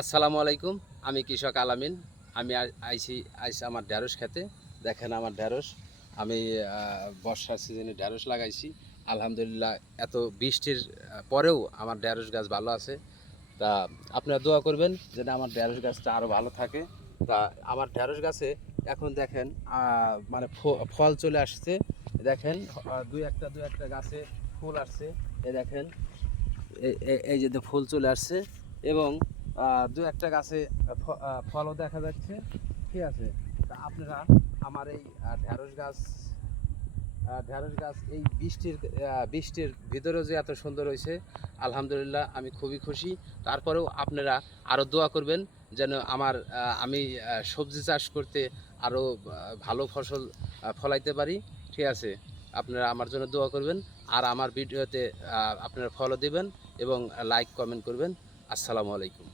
আসসালামু আলাইকুম। আমি কৃষক আলামিন। আমি আইছি আমার ঢেঁড়স খেতে। দেখেন আমার ঢেঁড়স। আমি বর্ষার সিজনে ঢেঁড়স লাগাইছি। আলহামদুলিল্লাহ এত বৃষ্টির পরেও আমার ঢেঁড়স গাছ ভালো আছে। তা আপনারা দোয়া করবেন যেন আমার ঢেঁড়স গাছটা আরও ভালো থাকে। তা আমার ঢেঁড়স গাছে এখন দেখেন মানে ফল চলে আসছে। দেখেন দুই একটা গাছে ফুল আসছে। দেখেন এই যে ফুল চলে আসছে এবং দু একটা গাছে ফলও দেখা যাচ্ছে। ঠিক আছে, তা আপনারা আমার এই ঢেঁড়স গাছ এই বৃষ্টির ভিতরেও যে এত সুন্দর হয়েছে, আলহামদুলিল্লাহ আমি খুবই খুশি। তারপরেও আপনারা আরও দোয়া করবেন যেন আমি সবজি চাষ করতে আরও ভালো ফসল ফলাইতে পারি। ঠিক আছে, আপনারা আমার জন্য দোয়া করবেন আর আমার ভিডিওতে আপনারা ফলো দিবেন এবং লাইক কমেন্ট করবেন। আসসালামু আলাইকুম।